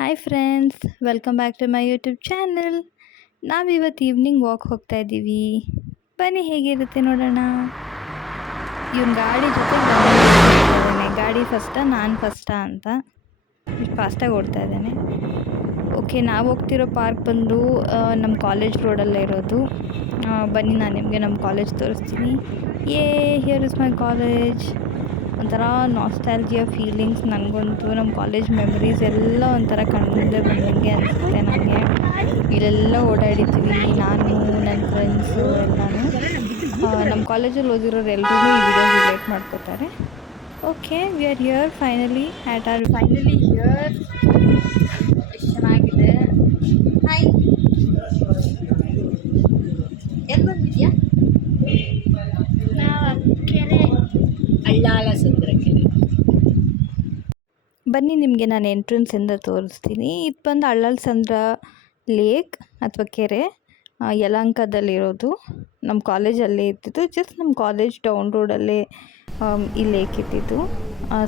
Hi friends, welcome back to my YouTube channel. ನಾವಿವತ್ತು evening walk ಹೋಗ್ತಾ ಇದ್ದೀವಿ. ಬನ್ನಿ ಹೇಗಿರುತ್ತೆ ನೋಡೋಣ. ಇವನ್ ಗಾಡಿ ಜೊತೆ ಗಾಡಿ ಫಸ್ಟಾ ನಾನು ಫಸ್ಟಾ ಅಂತ ಫಾಸ್ಟಾಗಿ ಓಡ್ತಾ ಇದ್ದಾನೆ. ಓಕೆ, ನಾವು ಹೋಗ್ತಿರೋ ಪಾರ್ಕ್ ಬಂದು ನಮ್ಮ ಕಾಲೇಜ್ ರೋಡಲ್ಲೇ ಇರೋದು. ಬನ್ನಿ ನಾನು ನಿಮಗೆ ನಮ್ಮ ಕಾಲೇಜ್ ತೋರಿಸ್ತೀನಿ. Here is my college. ಒಂಥರ ನಾಸ್ಟಾಲ್ಜಿಯಾ ಫೀಲಿಂಗ್ಸ್ ನನಗಂತೂ. ನಮ್ಮ ಕಾಲೇಜ್ ಮೆಮರೀಸ್ ಎಲ್ಲ ಒಂಥರ ಕಣ್ಮುಂದೆ ಬಂದಂಗೆ ಅನಿಸುತ್ತೆ ನನಗೆ. ಇಲ್ಲೆಲ್ಲ ಓಡಾಡಿದ್ದೀವಿ ನಾನು, ನನ್ನ ಫ್ರೆಂಡ್ಸು ಎಲ್ಲನೂ. ನಮ್ಮ ಕಾಲೇಜಲ್ಲಿ ಓದಿರೋರು ಎಲ್ಲರೂ ಈ ವಿಡಿಯೋ ರಿಲೇಟ್ ಮಾಡ್ಕೋತಾರೆ. Okay, we are here finally here. ಎಷ್ಟು ಚೆನ್ನಾಗಿದೆ. ಹಾಯ್, ಎಲ್ಲಿ ಬಂದಿದ್ಯಾ? ಅಳ್ಳಾಲ ಸುಂದರ ಕೆರೆ. ಬನ್ನಿ ನಿಮಗೆ ನಾನು ಎಂಟ್ರೆನ್ಸಿಂದ ತೋರಿಸ್ತೀನಿ. ಇದು ಬಂದು ಅಳ್ಳಲ್ಸಂದ್ರ ಲೇಕ್ ಅಥವಾ ಕೆರೆ, ಯಲಹಂಕದಲ್ಲಿರೋದು. ನಮ್ಮ ಕಾಲೇಜಲ್ಲೇ ಇದ್ದಿದ್ದು. ಜಸ್ಟ್ ನಮ್ಮ ಕಾಲೇಜ್ ಡೌನ್ ರೋಡಲ್ಲೇ ಈ ಲೇಕ್ ಇದ್ದಿದ್ದು.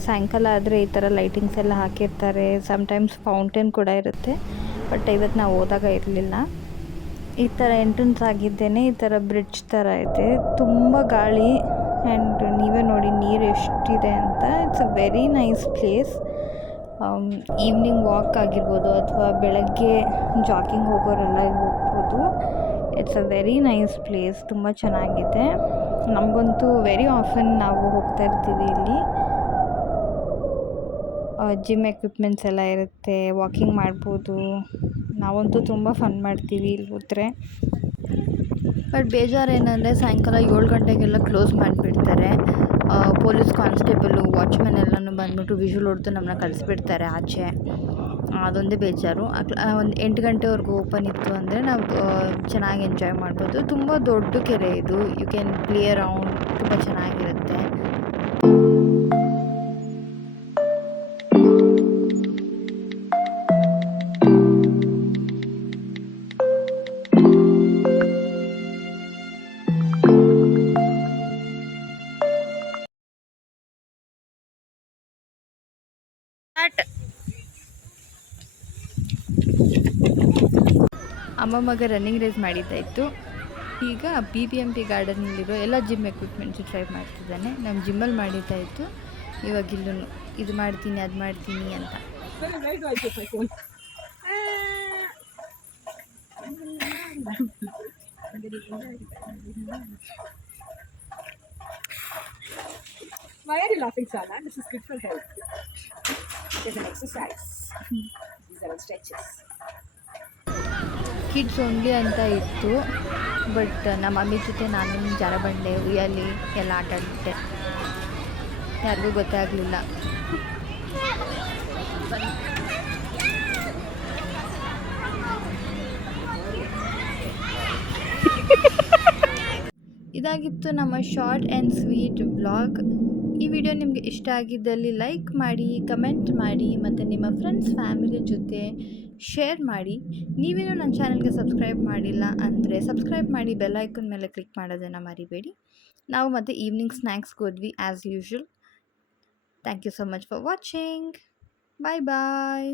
ಸಾಯಂಕಾಲ ಆದರೆ ಈ ಥರ ಲೈಟಿಂಗ್ಸ್ ಎಲ್ಲ ಹಾಕಿರ್ತಾರೆ. ಸಮ್ಟೈಮ್ಸ್ ಫೌಂಟೇನ್ ಕೂಡ ಇರುತ್ತೆ. ಬಟ್ ಇವತ್ತು ನಾವು ಹೋದಾಗ ಇರಲಿಲ್ಲ. ಈ ಥರ ಎಂಟ್ರೆನ್ಸ್ ಆಗಿದ್ದೇನೆ ಈ ಥರ ಬ್ರಿಡ್ಜ್ ಥರ ಇದೆ. ತುಂಬ ಗಾಳಿ ಆ್ಯಂಡ್ ನೀವೇ ನೋಡಿ ನೀರು ಎಷ್ಟಿದೆ ಅಂತ. It's a very nice place. Evening walk ಆಗಿರ್ಬೋದು ಅಥವಾ ಬೆಳಗ್ಗೆ ಜಾಗಿಂಗ್ ಹೋಗೋರೆಲ್ಲ ಹೋಗ್ಬೋದು. It's a very nice place. ತುಂಬ ಚೆನ್ನಾಗಿದೆ. ನಮಗಂತೂ ವೆರಿ ಆಫನ್ ನಾವು ಹೋಗ್ತಾ ಇರ್ತೀವಿ ಇಲ್ಲಿ. ಜಿಮ್ ಎಕ್ವಿಪ್ಮೆಂಟ್ಸ್ ಎಲ್ಲ ಇರುತ್ತೆ, ವಾಕಿಂಗ್ ಮಾಡ್ಬೋದು. ನಾವಂತೂ ತುಂಬ ಫನ್ ಮಾಡ್ತೀವಿ ಇಲ್ಲಿ ಹೋದರೆ. ಬಟ್ ಬೇಜಾರು ಏನಂದರೆ ಸಾಯಂಕಾಲ 7 ಗಂಟೆಗೆಲ್ಲ ಕ್ಲೋಸ್ ಮಾಡಿಬಿಡ್ತಾರೆ. ಪೊಲೀಸ್ ಕಾನ್ಸ್ಟೇಬಲು, ವಾಚ್ಮೆನ್ ಎಲ್ಲನೂ ಬಂದ್ಬಿಟ್ಟು ವಿಷುವಲ್ ಹೊಡೆದು ನಮ್ಮನ್ನ ಕಳಿಸ್ಬಿಡ್ತಾರೆ ಆಚೆ. ಅದೊಂದೇ ಬೇಜಾರು. ಒಂದು 8 ಗಂಟೆವರೆಗೂ ಓಪನ್ ಇತ್ತು ಅಂದರೆ ನಾವು ಚೆನ್ನಾಗಿ ಎಂಜಾಯ್ ಮಾಡ್ಬೋದು. ತುಂಬ ದೊಡ್ಡ ಕೆರೆ ಇದು. You can play around. ತುಂಬ ಚೆನ್ನಾಗಿರುತ್ತೆ. ಅಮ್ಮ ಮಗ ರನ್ನಿಂಗ್ ರೇಸ್ ಮಾಡಿದ್ದಾಯಿತು. ಈಗ BBMP ಗಾರ್ಡನ್ನಲ್ಲಿರೋ ಎಲ್ಲ ಜಿಮ್ ಎಕ್ವಿಪ್ಮೆಂಟ್ಸು ಟ್ರೈ ಮಾಡ್ತಿದ್ದಾನೆ. ನಮ್ಮ ಜಿಮ್ಮಲ್ಲಿ ಮಾಡಿದ್ದಾಯಿತು. ಇವಾಗ ಇಲ್ಲೂ ಇದು ಮಾಡ್ತೀನಿ ಅದು ಮಾಡ್ತೀನಿ ಅಂತ. Why are you laughing, Sana? This is good for health. It is an exercise. These are all stretches. Kids only ಅಂತ ಇತ್ತು. ಬಟ್ ನಮ್ಮ ಮಮ್ಮಿ ಜೊತೆ ನಾನು ಜಾರಬಂಡೆ, ಉಯ್ಯಾಲಿ ಎಲ್ಲ ಆಟ ಆಡಿದ್ದೆ. ಯಾರಿಗೂ ಗೊತ್ತಾಗಲಿಲ್ಲ. ಇದಾಗಿತ್ತು ನಮ್ಮ ಶಾರ್ಟ್ ಆ್ಯಂಡ್ ಸ್ವೀಟ್ ವ್ಲಾಗ್. ಈ ವಿಡಿಯೋ ನಿಮಗೆ ಇಷ್ಟ ಆಗಿದ್ದಲ್ಲಿ ಲೈಕ್ ಮಾಡಿ, ಕಮೆಂಟ್ ಮಾಡಿ ಮತ್ತು ನಿಮ್ಮ ಫ್ರೆಂಡ್ಸ್ ಫ್ಯಾಮಿಲಿ ಜೊತೆ ಶೇರ್ ಮಾಡಿ. ನೀವೇನೂ ನನ್ನ ಚಾನಲ್ಗೆ ಸಬ್ಸ್ಕ್ರೈಬ್ ಮಾಡಿಲ್ಲ ಅಂದರೆ ಸಬ್ಸ್ಕ್ರೈಬ್ ಮಾಡಿ, ಬೆಲ್ ಐಕನ್ ಮೇಲೆ ಕ್ಲಿಕ್ ಮಾಡೋದನ್ನು ಮರಿಬೇಡಿ. ನಾವು ಮತ್ತು ಈವ್ನಿಂಗ್ ಸ್ನ್ಯಾಕ್ಸ್ಗೆ ಹೋದ್ವಿ as usual. Thank you so much for watching. Bye bye.